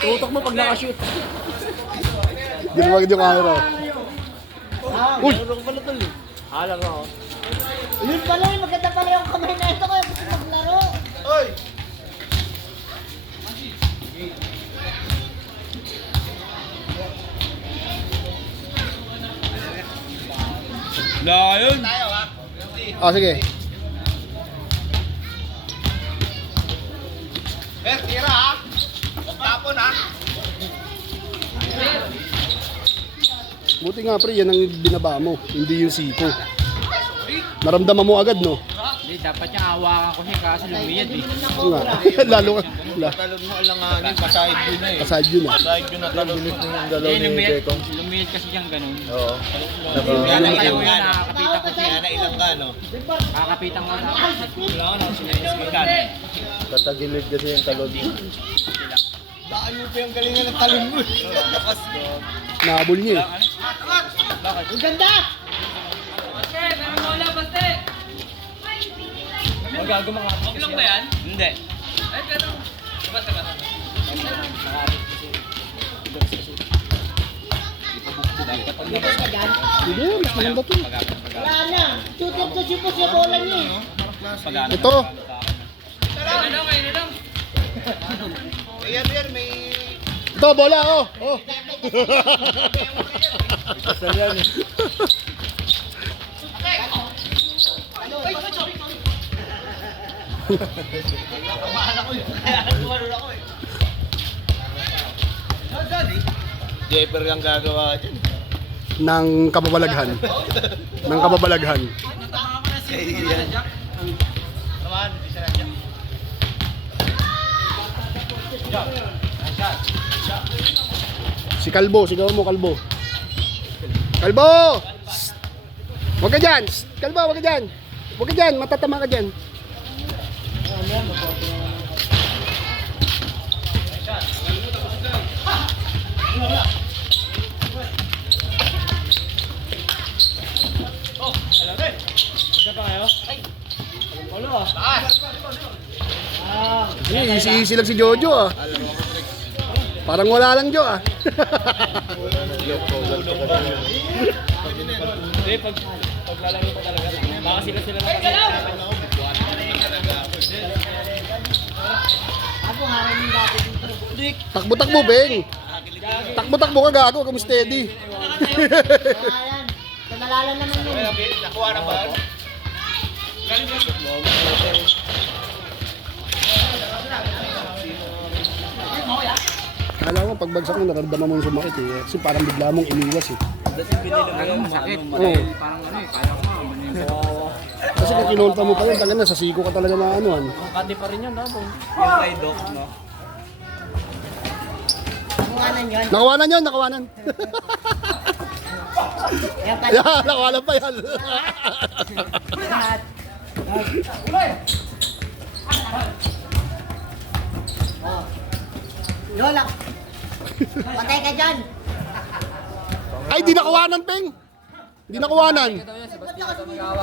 Tutok mo pag nakashoot. Ginawagin yung camera. Uy! Meron pala tol eh. Alam ako. Yun pala eh, maganda pala yung kamay na ito kaya gusto maglaro. Oy! Layon! Tayo ha. Ah, sige. Ber, tira ha. Tapon ha. Buti nga pre, yan ang binaba mo, hindi yung siko. Naramdaman mo agad, no? Hindi, dapat niya hawakan ko siya kasi lumiyad eh. Oo nga. Lalo ka. Talon mo alanganin, pasahid yun na eh. Kasahid yun ah. Pasahid yun na talon mo. Hindi, lumiyad kasi siyang ganun. Oo. Kaya na tayo ngayon, nakakapitan ko siya. Kaya na ilang ka, no? Nakakapitan ko na. Wala ka na, sinayos magkano. Tatagilid kasi yung talon. Daan mo pa yung galingan ng talon mo. Lakas ko. Nahabol niya eh. Ang ganda! Magagumang ako. Ilang ba yan? Hindi. Ay, pero... Sabat. Hindi, mas maganda to. Wala na. Shooter to shoot po siya bola niya eh. Ito. Yan, may... Ito, bola, oh. Oh. Jepper yung gagawa dyan. Ng kababalaghan. Ng kababalaghan. Naman, hindi siya nandiyan. Si Kalbo, sigaw mo, Kalbo. Kalbo! Shh! Huwag ka dyan! Shh! Kalbo, huwag ka dyan! Huwag ka dyan, matatama ka dyan. Easy lang si Jojo ah. Parang wala lang Jo ah. Hindi, paglalaro pa talaga. Baka sila na Ako harang yung dati dito. Takbo-takbo, Beng. Takbo-takbo ka gago, kung steady. Pangalan. Panalalan naman yun. Nakuha na ba? Kala ko pagbagsak mo nararamdaman mong sumakit eh. Kasi parang bigla mong iniwas eh. masakit. Oo. Parang ano eh, kaya ko Kasi kung kinonta mo pa rin, talaga na sa siko ka talaga na ano. Kadi pa rin yan, no? Yung kay Doc, no? Pangalan yun. Nakawanan yun, nakawanan. Yan pala. Yan, nakawanan pa yan. Lahat. Oh. Lola. Patay ka dyan. Ay, di nakawanan, Peng. Di nakawanan.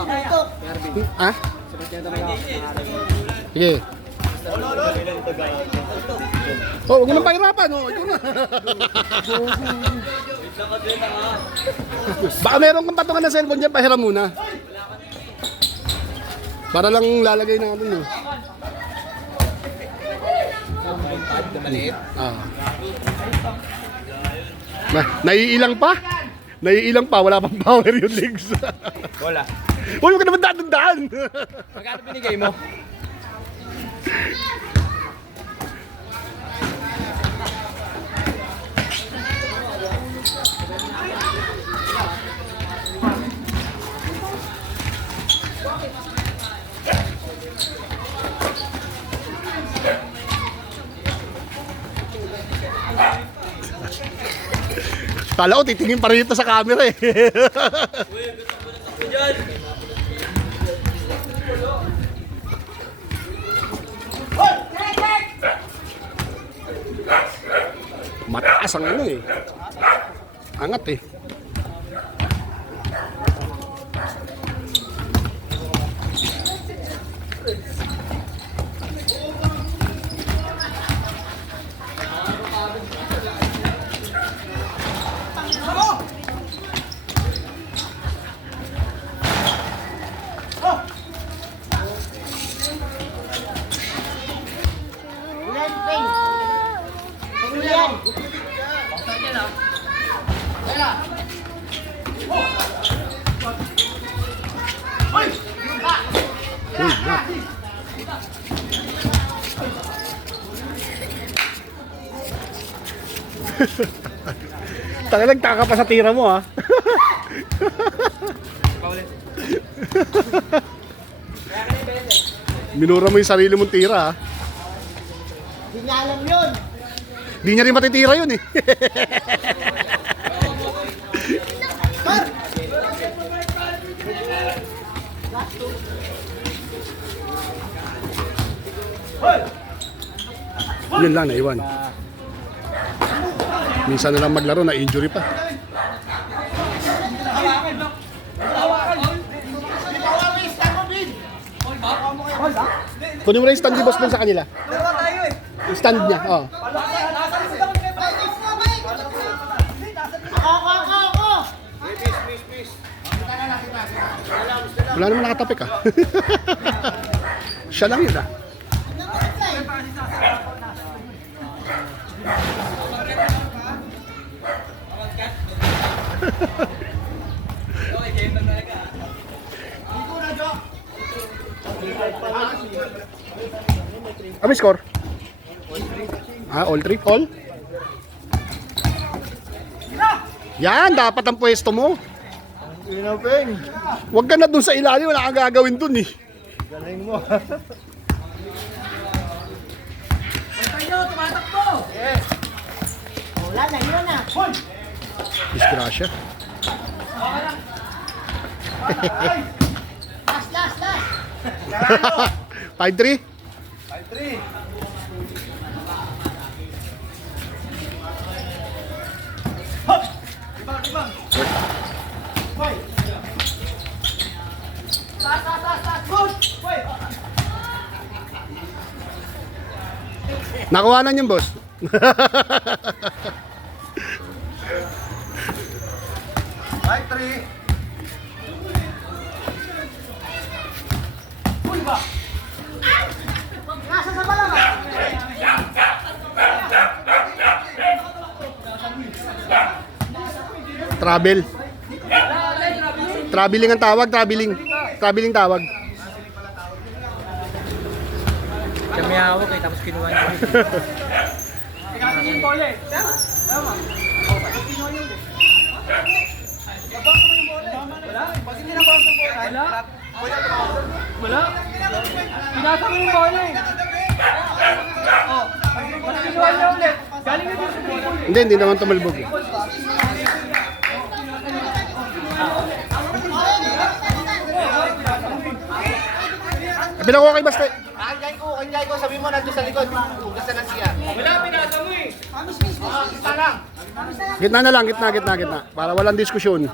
Ito. Ha? Sige. Oh, huwag mo nang pahirapan. Oh, ito na. Baka meron kang patungan ng cellphone dyan, pahiram muna. Para lang lalagay ng ano. Maliit. Ah. Naiilang pa? Naiilang pa, wala pang power yung legs. Wala. Uy, huwag ka naman dadandaan. Magkano binigay mo? Kala ko titingin pa rito sa camera eh. Mataas ang ano eh. Angat eh. Nagtaka pa sa tira mo ha. Minura mo yung sarili mong tira ha. Hindi niya alam yun. Di niya rin matitira yun eh. Yun lang, naiwan. Minsan na lang maglaro, na injury pa. Kunin mo na yung stand ni boss dun sa kanila. Yung stand niya, oh. Ako. Wala naman nakatapik ah. Siya lang yun ah. Ano score? All 3? All? Yan, dapat ang pwesto mo. Pinapeng. Huwag ka na dun sa ilalim, wala kang gagawin dun eh. Galing mo. Wala na yun na. Disgrasya. Last. 5-3? 5-3. Nakuha na yung boss. Nasa sa balang ah. Travel. Traveling ang tawag, traveling. Traveling tawag. Siya may hawak eh, tapos kinuha niya. Wala. Pinasa mo yung bola eh. Oh, mas kinuha niya ulit. Galing na dito sa goal. Hindi naman tumalbog. Pinakuha kay Baste. Kanjay ko, sabi mo nandun sa likod. Hugasan na siya. Wala, pinasa mo eh. Isa lang. Gitna na lang, gitna. Para walang diskusyon.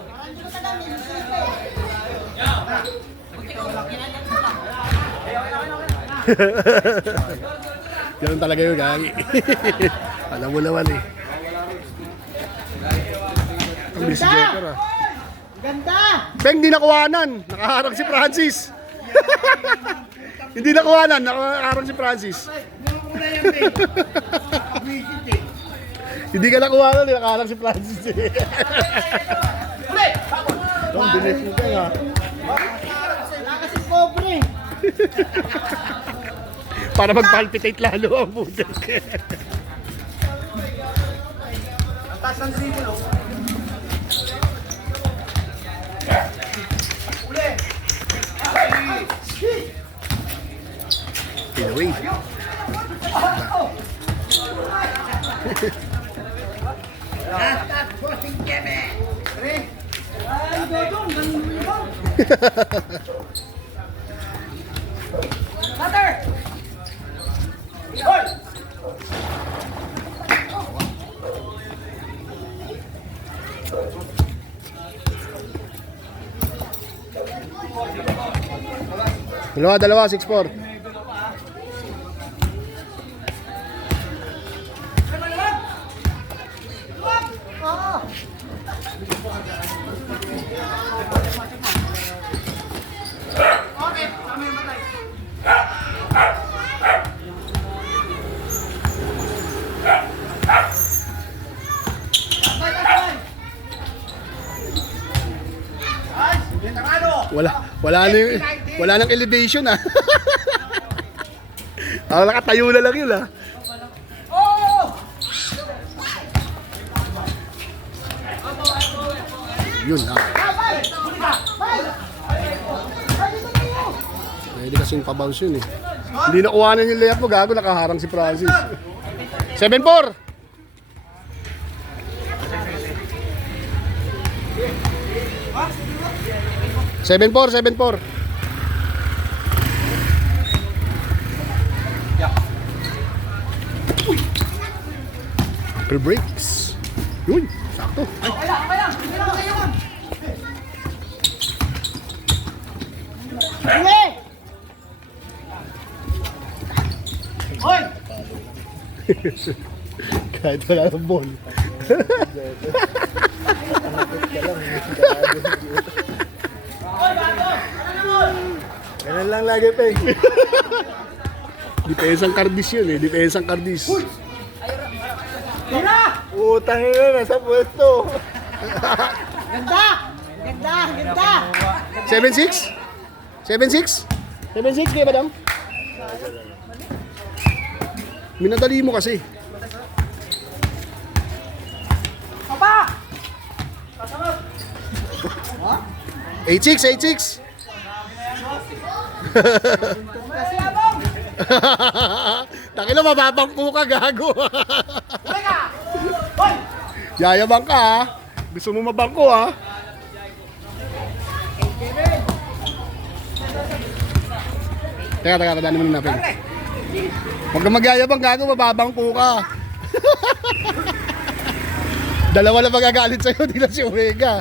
Ganun talaga yun, gagi. Alam mo naman eh. Ang bilis si Joker ah. Ganda! Beng, di nakuhanan. Nakaharang si Francis. Hindi nakuhanan, nakaharang si Francis. Hindi ka nakuhanan, nakaharang si Francis. Ang bilis mo Beng ah. Wala kasi pobre. Para mag-palpitate lalo ang budek. Ang taas ng dribble, oh. Pinaway. Dalawa, 6-4. Wala nang elevation ah. Nakatayo na lang yun ah. Yun ah. Pwede kasing pabounce yun eh. Hindi nakuhanan yung layup mo, gago, nakaharang si Francis. 7-4. Seven four. Per breaks. Yun, sakto. Huli! Hoy! Kahit wala ng ball. Ganun lang lagi, Peng. Dipensang kardis yun eh, dipensang kardis. Utang yun, nasa pwesto. Ganda! Ganda! Ganda! 7-6? 7-6? 7-6 kaya ba dam? Minadali mo kasi. Papa! 8-6. Takina, mababangko ka, gago. Yayabang ka ha. Gusto mo mabangko ha. Teka, kadali mo na natin. Huwag ka magyayabang, gago, mababangko ka. Dalawa lang magagalit sa'yo, di na si Omega.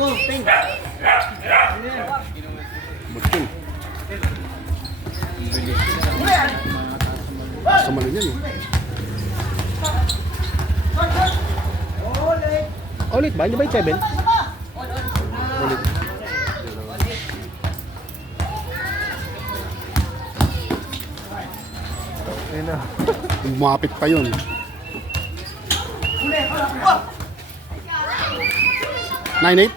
Go, Ping! Butin. Sama na yan eh. Ulit ba? Hindi ba yung 7? Ulit. Ayun na. Umapit pa yun. 9-8?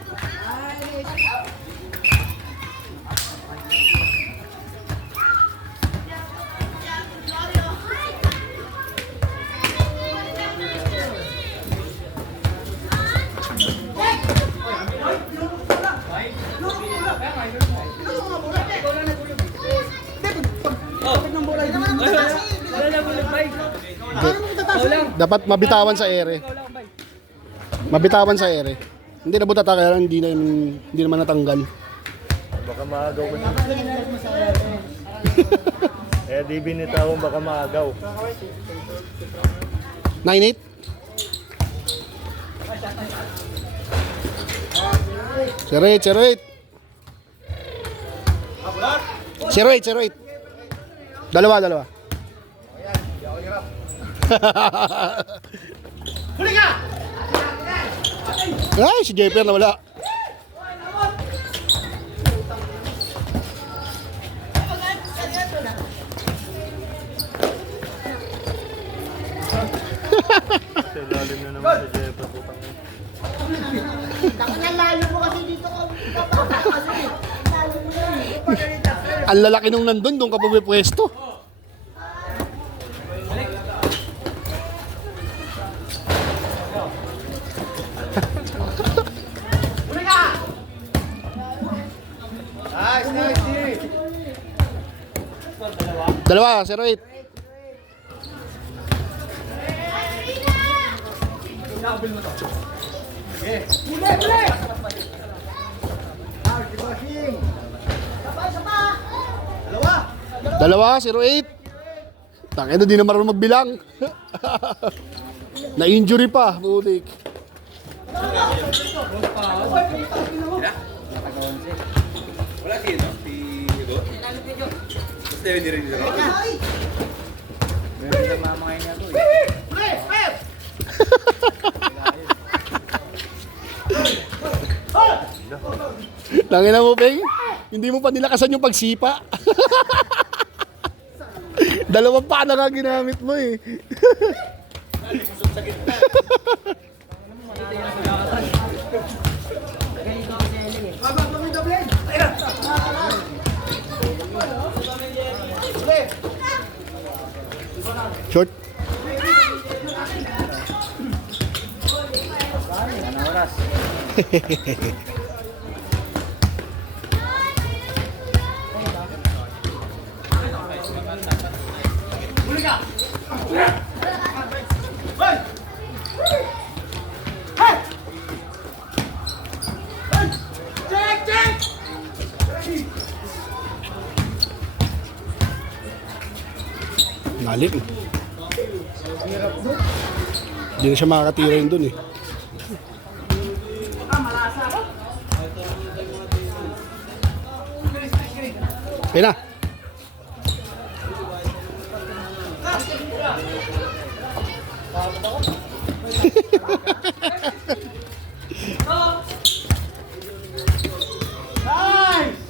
Dapat mabitawan sa ere. Mabitawan sa ere. Hindi na butata kaya hindi naman natanggal. Baka maagaw ko. Eh, di binitawang baka maagaw. 9-8? Zero-8. 0-8. Dalawa. Ay, si JPR na wala. Sa lalim na naman sa Jeff. Takot na layo mo kasi dito ko. Layo mo yan eh. Ang lalaki nung nandun, doon ka pa may pwesto. Nice. Dalawa, 0-8. Dalawa, 0-8. Tangina, di na marunong magbilang. Na-injury pa, butik. Wala dito, si Hugo. Basta yun rin dito. Meron sa mamakain niya to eh. Tangina mo, Peng. Hindi mo pa nilakasan yung pagsipa. Dalawang pa na nga ginamit mo eh. Short. Anong oras? Lalim. Hindi na siya makakatira yun dun eh. Ayun na.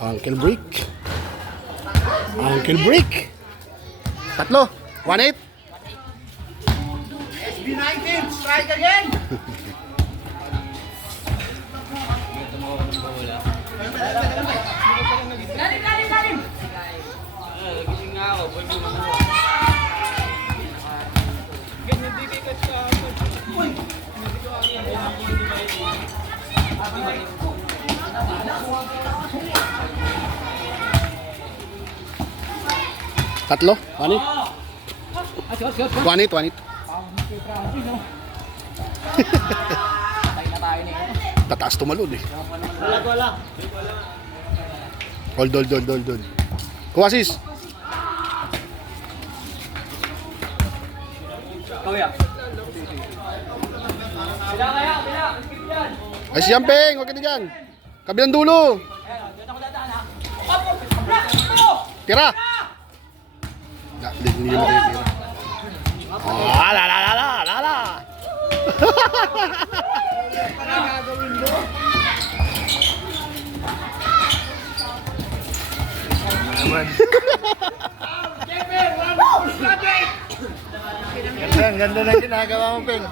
Uncle Brick. Uncle Brick. Tatlo. 1-8. SB19, strike again! Tatlo. 1-8. 1-8. Tataas tumalon eh. Wala. Hold. Kuha sis. Kaya. Bila. Ay si Yampeng, huwag ka na dyan. Kabilang dulo. Tira. Hindi mo makikira. Oh, la. Ganda na yung ginagawa mo, Peng.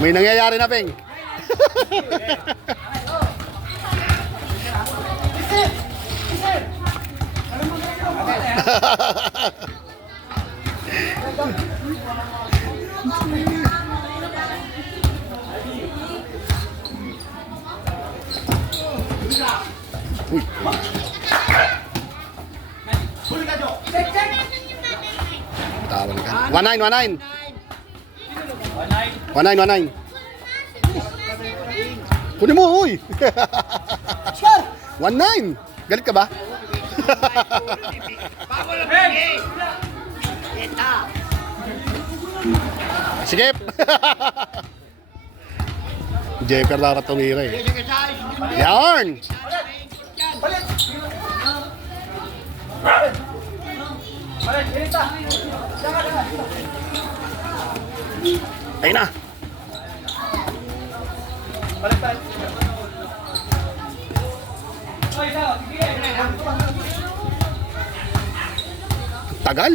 May nangyayari na, Peng. Uy. Tawan ka. 1-9. 1-9. Kunin mo, uy. 1-9. Galit ka ba? Sige. Jeper dapat tumira eh. Yarn! Ayun na. Tagal.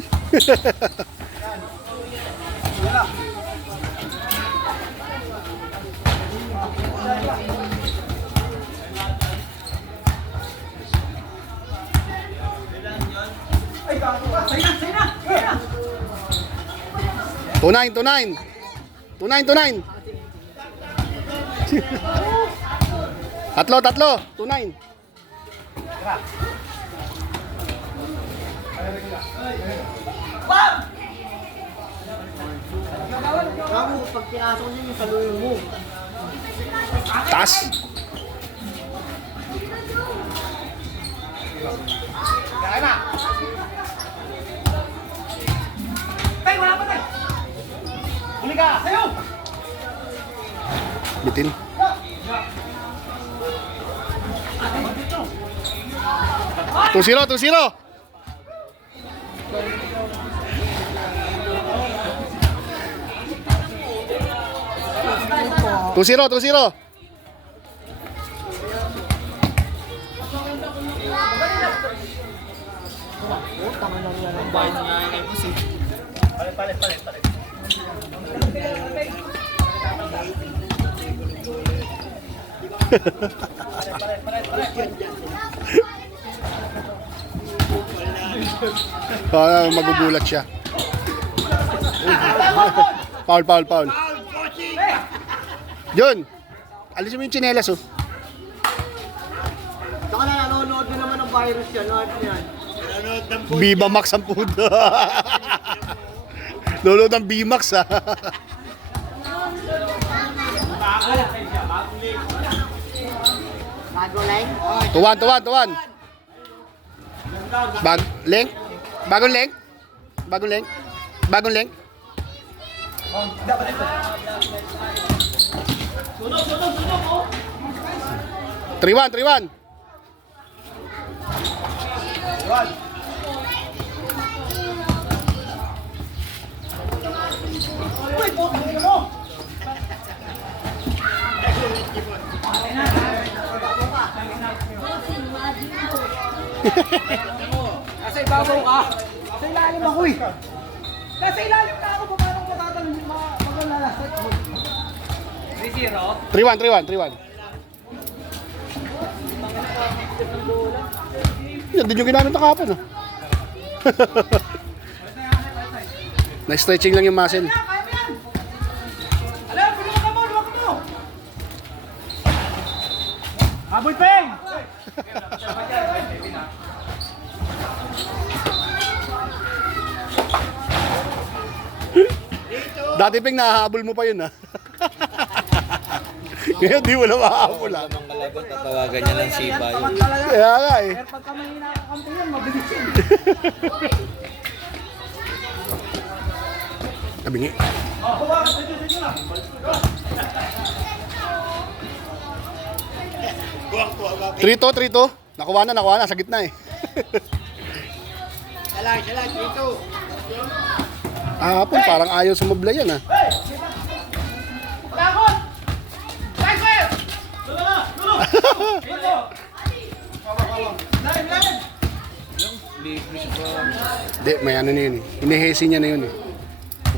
Tunay. Tatlo. 2-9. Kamu, pag pinasok niyo yung saluhin mo. Taas. Bitin. Two zero. 2-0. Magugulat siya. Foul. John, alisin mo yung tsinelas, oh. Saka na nanonood na naman ng virus yan. Lahat yan. Viva Max ang puto. Lolo ng B-Max, ha. Bago lang. Tuwan. Length? Bagong length? 3-1. Nasa ibabaw ka. Sa ilalim ako eh. Nasa ilalim na ako. Paano ko matatalong magalalasat mo? 3-0? 3-1. Yan din yung ginamit na kapon, oh. Na-stretching lang yung muscle. Alam, luwag mo. Habol, Peng! Dati ping nahahabol mo pa yun, ha. Ngayon di mo na mahahabol, ha. Ang kalagot, tatawagan niya lang sipa yun. Kaya nga, eh. Pero pagka mahina ako kampi yan, mabilis yun. Kabingi. 3-2. Nakuha na. Sa gitna, eh. Salay, dito. Hapon, parang ayaw sumabla yan, ha. Takot! Driver! Dulo! Hindi, may ano na yun, eh. Inihesi niya na yun, eh.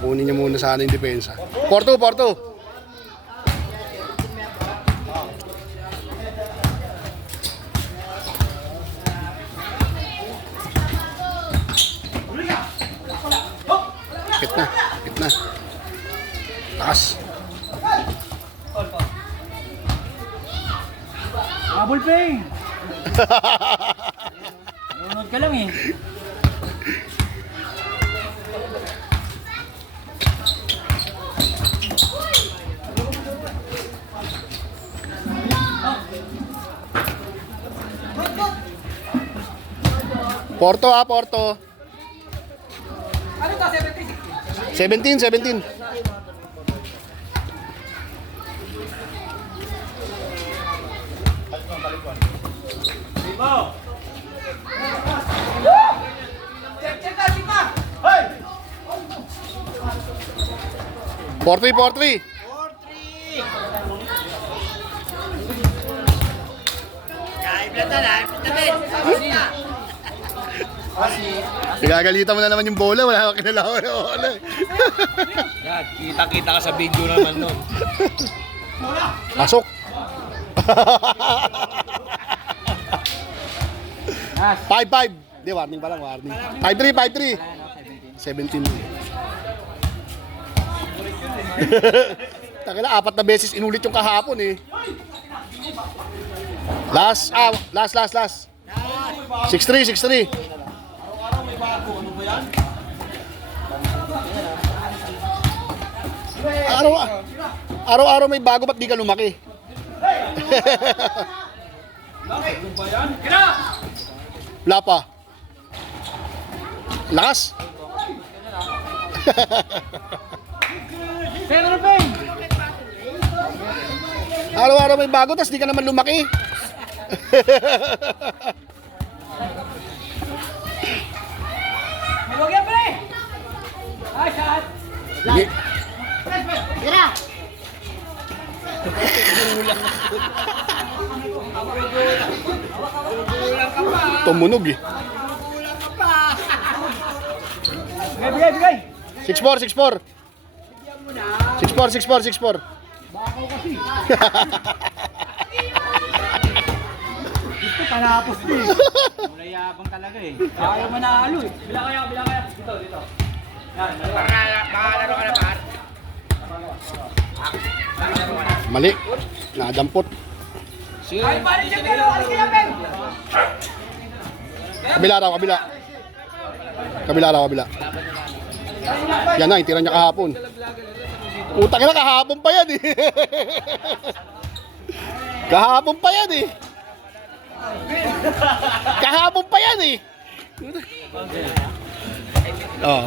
Kukunin niya muna sana yung depensa. 4-2. Gitna. Takas. Habol, Peng! Nunod ka lang eh. Porto. Ano to, 17. Check ka! 4-3. Nagagalitan mo na naman yung bola, wala kang kinalawan na bola. Yan, kita-kita ka sa video naman nun. Pasok. Nas. 5-5. Hindi, warning pa lang. 5-3. 17. Taka na, 4 na beses inulit yung kahapon, eh. Last. 6-3. Araw-araw may bago, ba't di ka lumaki? Wala pa. Lakas. Pero Peng! Araw-araw may bago, tas di ka naman lumaki. Huwag yan, Peng! Ay, shot! Tira! Tumunog, eh. Bigay! 6-4. 6-4. Bakaw kasi. Tanapos din. Wala yabang talaga eh. Ayaw manalo eh. Bila kaya. Dito. Yan, makalaro ka na par. Mali. Nadampot. Ay, parin siya pero. Alis kaya, Ben. Kabila raw, kabila. Kabila. Yan na, itira niya kahapon. Utang na, kahapon pa yan eh. Kahapon pa yan eh. Kahapon pa yan eh. Oh.